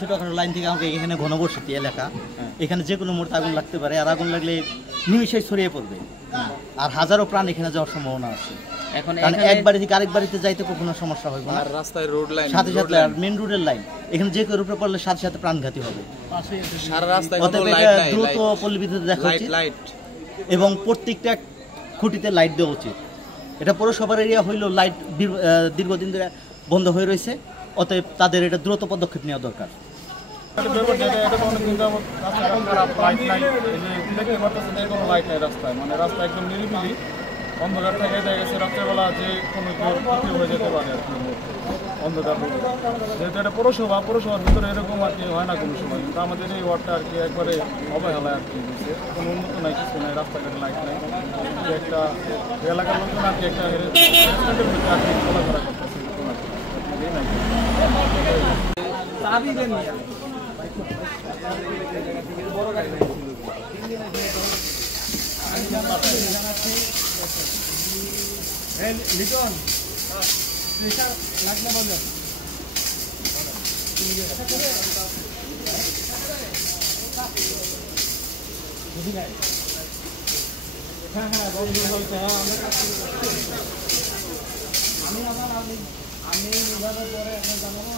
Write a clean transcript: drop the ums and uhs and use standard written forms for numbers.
ছোটখাটো লাইন থেকে আমাকে এখানে ঘনবসতি এলাকা, এখানে যে কোনো মুহূর্তে আগুন লাগতে পারে, আর আগুন লাগলে নিমিষে ছড়িয়ে পড়বে, আর হাজারো প্রাণ এখানে যাওয়ার সম্ভাবনা আছে। এখন এক বাড়ি থেকে আরেক বাড়িতে যাইতে কোনো সমস্যা হবে না, রাস্তায় রোড লাইন সাথে সাথে মেন রোডের লাইন, এখানে যে কেউ উপরে পড়লে সাথে সাথে প্রাণঘাতী হবে। সারা রাস্তায় দ্রুত পল্লী বিদ্যুৎ দেখা উচিত এবং প্রত্যেকটা খুঁটিতে লাইট দেওয়া উচিত। এটা পৌরসভার এরিয়া হইলেও লাইট দীর্ঘদিন ধরে বন্ধ হয়ে রয়েছে, অতএব তাদের এটা দ্রুত পদক্ষেপ নেওয়া দরকার। রাস্তা একদম নিরিবিলি অন্ধকার থেকে দেখা গেছে রাত্রেবেলা যে কোনো ক্ষতি হয়ে যেতে পারে আর কি অন্ধকার। যেহেতু এটা পৌরসভার ভিতরে এরকম আর কি হয় না কোনো সময়, কিন্তু আমাদের এই ওয়ার্ডটা আর কি একবারে অবহেলায় আর কি দিচ্ছে, কোনো উন্নত নাই, কিছু নাই, রাস্তাঘাটে লাইট নাই। একটা এলাকার লোকজন আর কি একটা আর কি চলাফেরা করতেছে। লিটন লাগলে বলো। হ্যাঁ হ্যাঁ বন্ধু বলছে, আমি বিভাগের পরে এখন জানাবো।